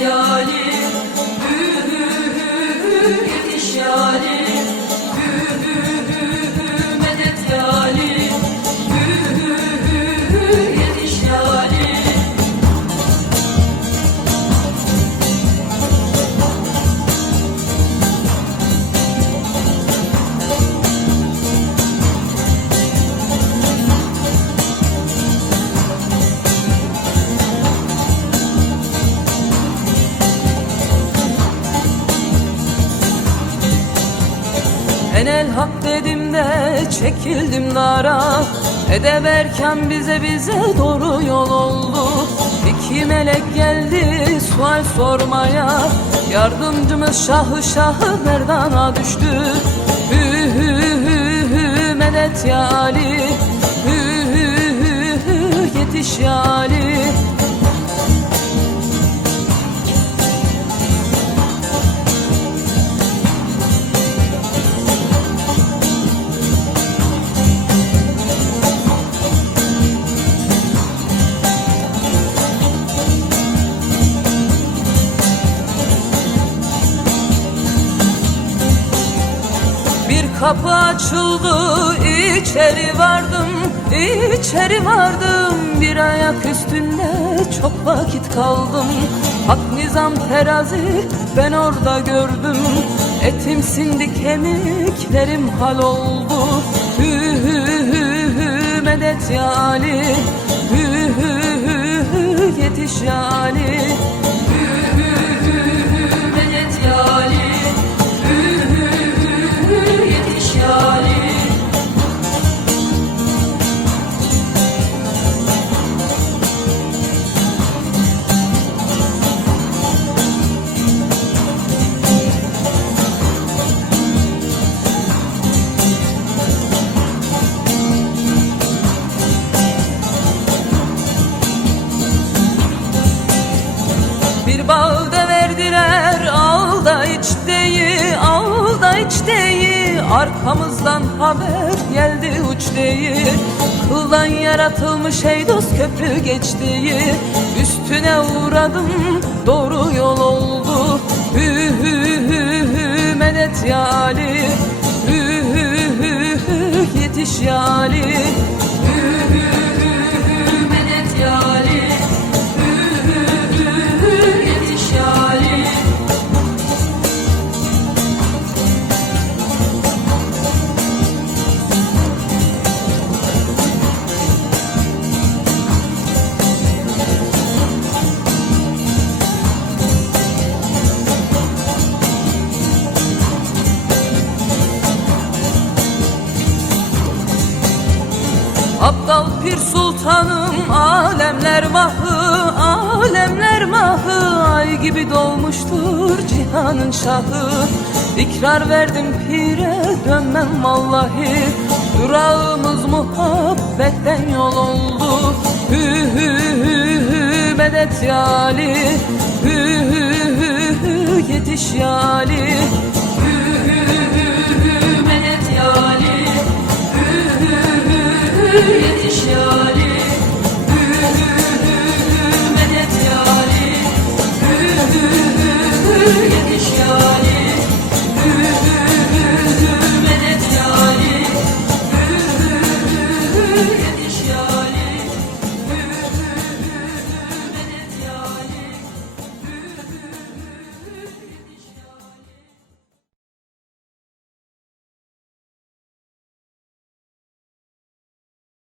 я Enel hak dedim de çekildim dara Edeverken bize bize doğru yol oldu. İki melek geldi sual sormaya. Yardımcımız şahı şahı merdana düştü. Hü hü hü hü medet ya Ali Hü hü hü hü yetiş ya Ali Bir kapı açıldı içeri vardım içeri vardım. Bir ayak üstünde çok vakit kaldım. Hak nizam terazi ben orada gördüm. Etim sindi kemiklerim hal oldu. Hü hü hü hü medet ya Ali Hü hü hü yetiş ya Ali Bir bağda verdiler al da iç deyi al da iç deyi Arkamızdan haber geldi uç deyi. Kıldan yaratılmış ey dost köprü geçtiği. Üstüne uğradım doğru yol oldu. Hü hü hü hü medet ya Ali Hü hü hü hü yetiş ya Ali hü hü Abdal Pir Sultanım alemler mahı alemler mahı. Ay gibi doğmuştur cihanın şahı. İkrar verdim pire dönmem vallahi. Durağımız muhabbetten yol oldu. Hü hü hü hü medet ya Ali Hü hü hü hü yetiş ya Ali